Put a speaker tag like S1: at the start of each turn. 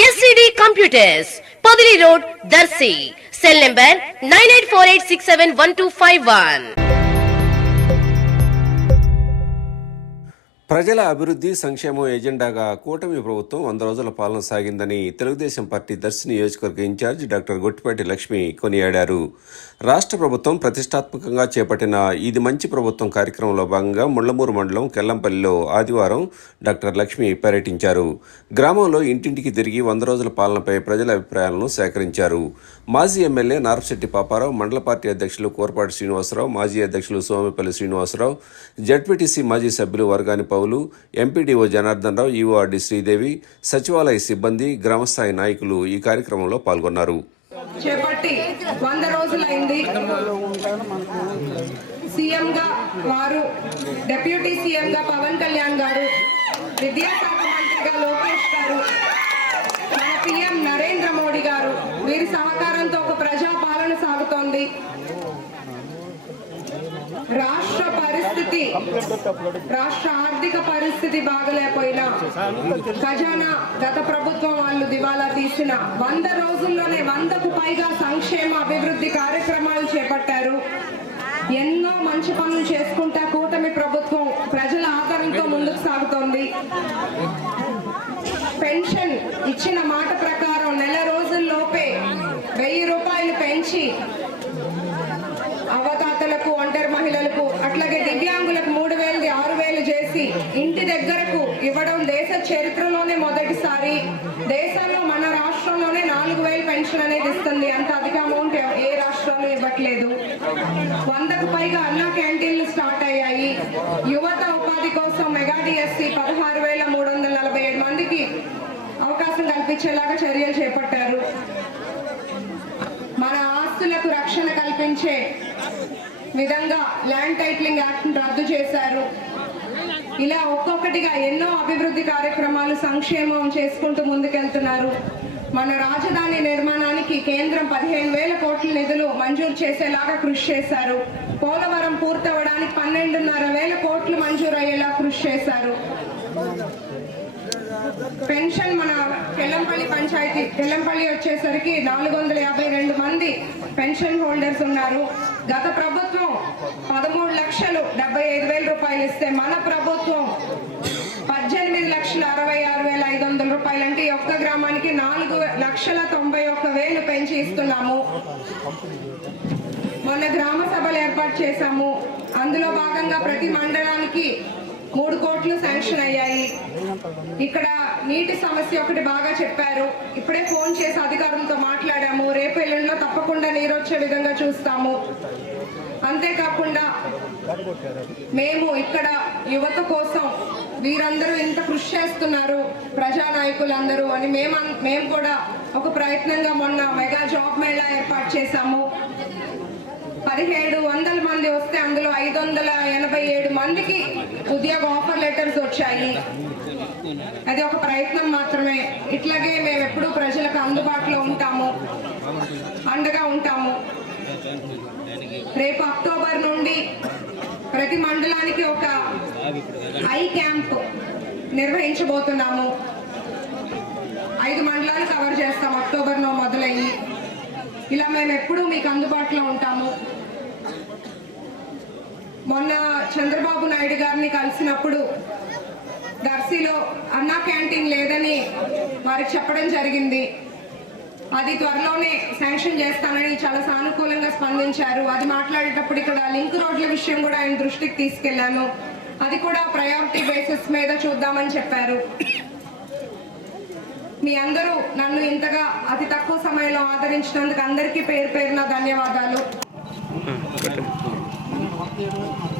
S1: SCD computers Padili road Darsi cell number nine eight four eight six seven one two five one
S2: ప్రజల అభివృద్ధి సంక్షేమం ఎజెండాగా కూటమి ప్రభుత్వం వంద రోజుల పాలన సాగిందని తెలుగుదేశం పార్టీ దర్శి నియోజకవర్గ ఇన్ఛార్జ్ డాక్టర్ గొట్టిపాటి లక్ష్మి కొనియాడారు. రాష్ట్ర ప్రభుత్వం ప్రతిష్టాత్మకంగా చేపట్టిన ఇది మంచి ప్రభుత్వం కార్యక్రమంలో భాగంగా ముళ్ళమూరు మండలం కెల్లంపల్లిలో ఆదివారం డాక్టర్ లక్ష్మి పర్యటించారు. గ్రామంలో ఇంటింటికి తిరిగి వంద రోజుల పాలనపై ప్రజల అభిప్రాయాలను సేకరించారు. మాజీ ఎమ్మెల్యే నారపశెట్టి పాపారావు మండల పార్టీ అధ్యక్షులు కోరపాటి శ్రీనివాసరావు మాజీ అధ్యక్షులు సోమపల్లి శ్రీనివాసరావు జడ్పీటీసీ మాజీ సభ్యులు వర్గాని పౌలు ఎంపీడీఓ జనార్దన్ రావు ఈఓఆర్డి శ్రీదేవి సచివాలయ సిబ్బంది గ్రామస్థాయి నాయకులు ఈ కార్యక్రమంలో పాల్గొన్నారు.
S3: చేపట్టి వంద రోజులైంది. సీఎం గా వారు డిప్యూటీ సీఎం గా పవన్ కళ్యాణ్ గారు విద్యాశాఖ మంత్రిగా లోకేష్ గారు మన పిఎం నరేంద్ర మోడీ గారు వీరి సహకారంతో ఒక ప్రజా పాలన సాగుతోంది. రాష్ట్ర పరిస్థితి రాష్ట్ర ఆర్థిక పరిస్థితి బాగలేకపోయినా ఖజానా గత ప్రభుత్వం వాళ్ళు దివాలా తీసిన వంద రోజుల్లోనే వందకు పైగా సంక్షేమ అభివృద్ధి కార్యక్రమాలు చేపట్టారు. ఎన్నో మంచి పనులు చేసుకుంటా కూటమి ప్రభుత్వం ప్రజల ఆదరణతో ముందుకు సాగుతోంది. పెన్షన్ ఇచ్చిన మాట ప్రకారం నెల రోజుల్లోపే వెయ్యి రూపాయలు పెంచి మొదటిసారి దేశంలో మన రాష్ట్రంలోనే నాలుగు వేలు పెన్షన్ అనేది ఇస్తుంది. అంత అధిక అమౌంట్ ఏ రాష్ట్రంలో ఇవ్వట్లేదు. వందకు పైగా అన్న క్యాంటీన్లు స్టార్ట్ అయ్యాయి. యువత ఉపాధి కోసం మెగా డిఎస్సి పదహారు వేల మూడు వందల నలభై ఏడు మందికి అవకాశం కల్పించేలాగా చర్యలు చేపట్టారు. మన ఆస్తులకు రక్షణ కల్పించే విధంగా ల్యాండ్ టైటిలింగ్ యాక్ట్ రద్దు చేశారు. ఇలా ఒక్కొక్కటిగా ఎన్నో అభివృద్ధి కార్యక్రమాలు సంక్షేమం చేసుకుంటూ ముందుకెళ్తున్నారు. మన రాజధాని నిర్మాణానికి కేంద్రం పదిహేను వేల కోట్ల నిధులు మంజూరు చేసేలాగా కృషి చేశారు. పోలవరం పూర్తవడానికి పన్నెండున్నర వేల కోట్లు మంజూరు అయ్యేలా కృషి చేశారు. పెన్షన్ మన కెల్లంపల్లి పంచాయతీ కెల్లంపల్లి వచ్చేసరికి నాలుగు వందల యాభై రెండు మంది పెన్షన్ హోల్డర్స్ ఉన్నారు. గత ప్రభుత్వం పదమూడు లక్షలు డెబ్బై ఐదు వేల రూపాయలు ఇస్తే మన ప్రభుత్వం పద్దెనిమిది లక్షల అరవై ఆరు వేల ఐదు వందల రూపాయలు. అంటే ఈ ఒక్క గ్రామానికి నాలుగు లక్షల తొంభై ఒక్క వేలు పెంచి ఇస్తున్నాము. మొన్న గ్రామ సభలు ఏర్పాటు చేశాము. అందులో భాగంగా ప్రతి మండలానికి మూడు కోట్లు శాంక్షన్ అయ్యాయి. ఇక్కడ నీటి సమస్య ఒకటి బాగా చెప్పారు. ఇప్పుడే ఫోన్ చేసి అధికారులతో మాట్లాడాము. రేపు ఎల్లుండిలో తప్పకుండా నీరు వచ్చే విధంగా చూస్తాము. అంతేకాకుండా మేము ఇక్కడ యువత కోసం వీరందరూ ఇంత కృషి చేస్తున్నారు ప్రజానాయకులందరూ అని మేము మేము కూడా ఒక ప్రయత్నంగా మొన్న మెగా జాబ్ మేళా ఏర్పాటు చేశాము. పదిహేడు వందల మంది వస్తే అందులో ఐదు వందల ఎనభై ఏడు మందికి ఉద్యోగ ఆఫర్ లెటర్స్ వచ్చాయి. అది ఒక ప్రయత్నం మాత్రమే. ఇట్లాగే మేము ఎప్పుడూ ప్రజలకు అందుబాటులో ఉంటాము. అండగా ఉంటాము. రేపు అక్టోబర్ నుండి ప్రతి మండలానికి ఒక ఐ క్యాంప్ నిర్వహించబోతున్నాము. ఐదు మండలాలు కవర్ చేస్తాం అక్టోబర్లో మొదలయ్యి. ఇలా మేము ఎప్పుడూ మీకు అందుబాటులో ఉంటాము. మొన్న చంద్రబాబు నాయుడు గారిని కలిసినప్పుడు దర్శిలో అన్నా క్యాంటీన్ లేదని వారికి చెప్పడం జరిగింది. అది త్వరలోనే శాంక్షన్ చేస్తానని చాలా సానుకూలంగా స్పందించారు. అది మాట్లాడేటప్పుడు ఇక్కడ లింక్ రోడ్ల విషయం కూడా ఆయన దృష్టికి తీసుకెళ్ళాను అది కూడా ప్రయారిటీ బేసిస్ మీద చూద్దామని చెప్పారు. మీ అందరూ నన్ను ఇంతగా అతి తక్కువ సమయంలో ఆదరించినందుకు అందరికీ పేరు పేరున ధన్యవాదాలు. Grazie.